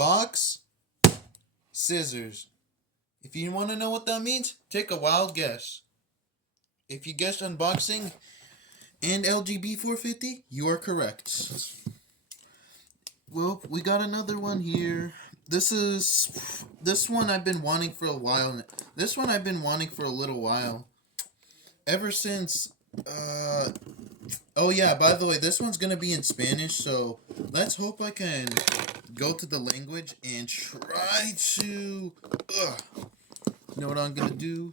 box, scissors. If you want to know what that means, take a wild guess. If you guessed unboxing and LG B450, you are correct. Well, we got another one here. This one I've been wanting for a while. This one I've been wanting for a little while. Ever since oh yeah, by the way, this one's gonna be in Spanish, so let's hope I can go to the language and try to you know what I'm gonna do?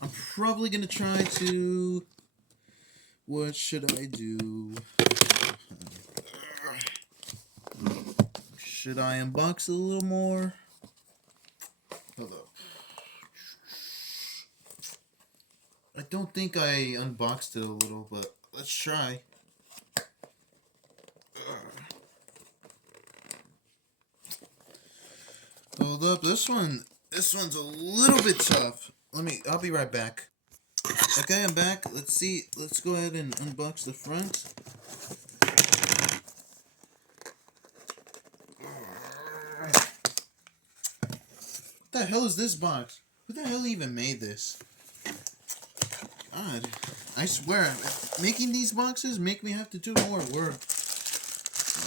I'm probably gonna try to what should I do? Should I unbox a little more? Hold up. I don't think I unboxed it a little, but let's try. Hold up, this one's a little bit tough. I'll be right back. Okay, I'm back. Let's go ahead and unbox the front. What the hell is this box? Who the hell even made this? God, I swear, making these boxes make me have to do more work.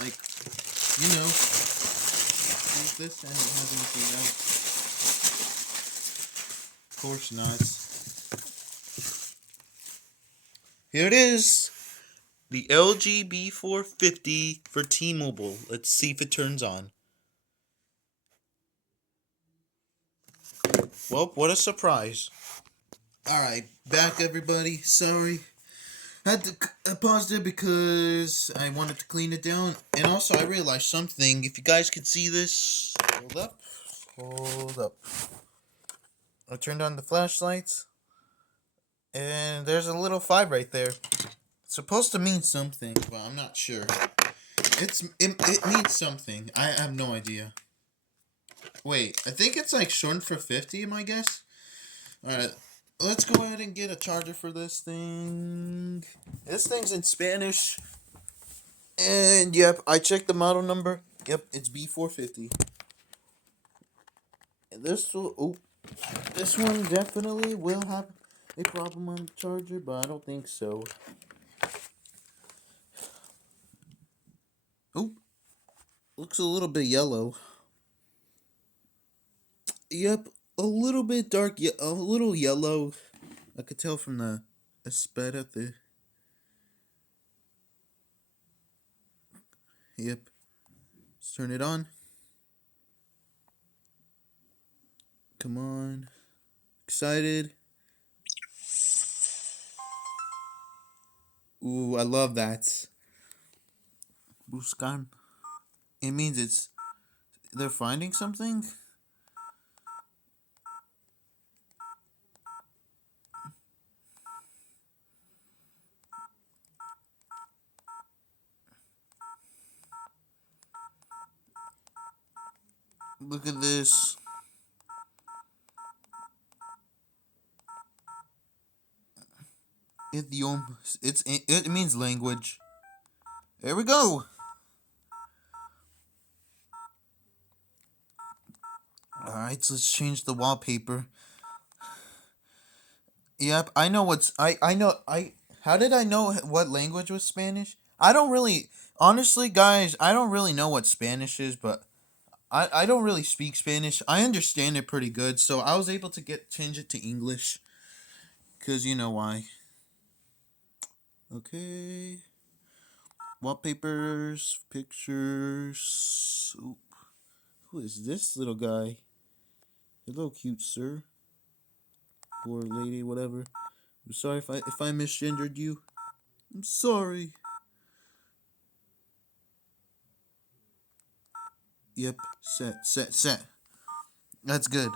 Like, you know, use this and it has anything else. Of course not. Here it is. The LG B450 for T-Mobile. Let's see if it turns on. Well, what a surprise. Alright, back everybody. Sorry. Had to pause it because I wanted to clean it down. And also I realized something. If you guys could see this. Hold up. I turned on the flashlights. And there's a little 5 right there. It's supposed to mean something, but I'm not sure. It means something. I have no idea. Wait, I think it's like short for 50, my guess. Alright, let's go ahead and get a charger for this thing. This thing's in Spanish. And yep, I checked the model number. Yep, it's B450. And this one definitely will have a problem on the charger, but I don't think so. Oh, looks a little bit yellow. Yep, a little bit dark, a little yellow. I could tell from the espérate. Yep. Let's turn it on. Come on. Excited. Ooh, I love that. Buscan. It means they're finding something? Look at this. Idiom. It means language. There we go. Alright, so let's change the wallpaper. Yep, I know how did I know what language was Spanish? I don't really, honestly guys, I don't really know what Spanish is, but I don't really speak Spanish. I understand it pretty good, so I was able to change it to English. Cause you know why. Okay. Wallpapers, pictures. Oop. Who is this little guy? Hello, cute sir. Or lady, whatever. I'm sorry if I misgendered you. I'm sorry. Yep, set. That's good.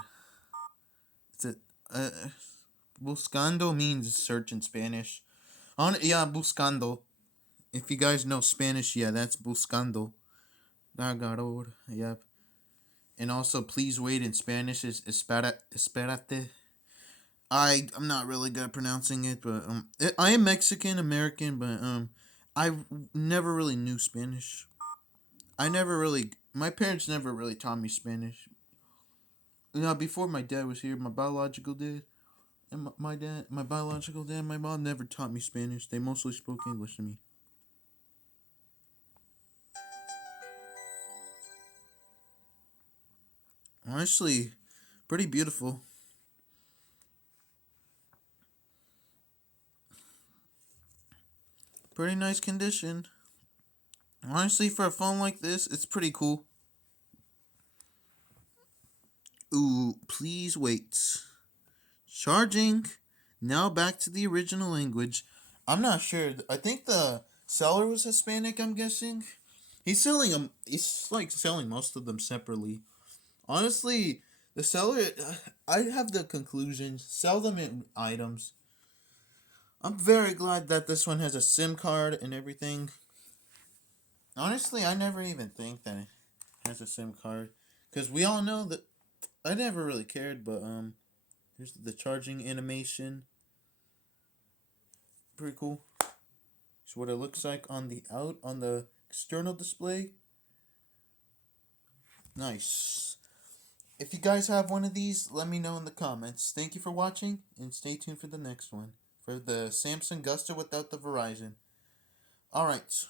Buscando means search in Spanish. Yeah, buscando. If you guys know Spanish, yeah, that's buscando. Agaror, yep. And also, please wait in Spanish is espérate. I'm not really good at pronouncing it, but I am Mexican American, but I never really knew Spanish. I never really My parents never really taught me Spanish. Before my dad was here, my biological dad and my dad, my biological dad, my mom never taught me Spanish. They mostly spoke English to me. Honestly, pretty beautiful. Pretty nice condition. Honestly, for a phone like this, it's pretty cool. Ooh, please wait. Charging. Now back to the original language. I'm not sure. I think the seller was Hispanic, I'm guessing. He's selling them. He's like selling most of them separately. Honestly, the seller. I have the conclusion. Sell them in items. I'm very glad that this one has a SIM card and everything. Honestly, I never even think that it has a SIM card, because we all know that I never really cared. But here's the charging animation. Pretty cool. It's what it looks like on the external display. Nice. If you guys have one of these, let me know in the comments. Thank you for watching, and stay tuned for the next one. For the Samsung Gusta without the Verizon. Alright.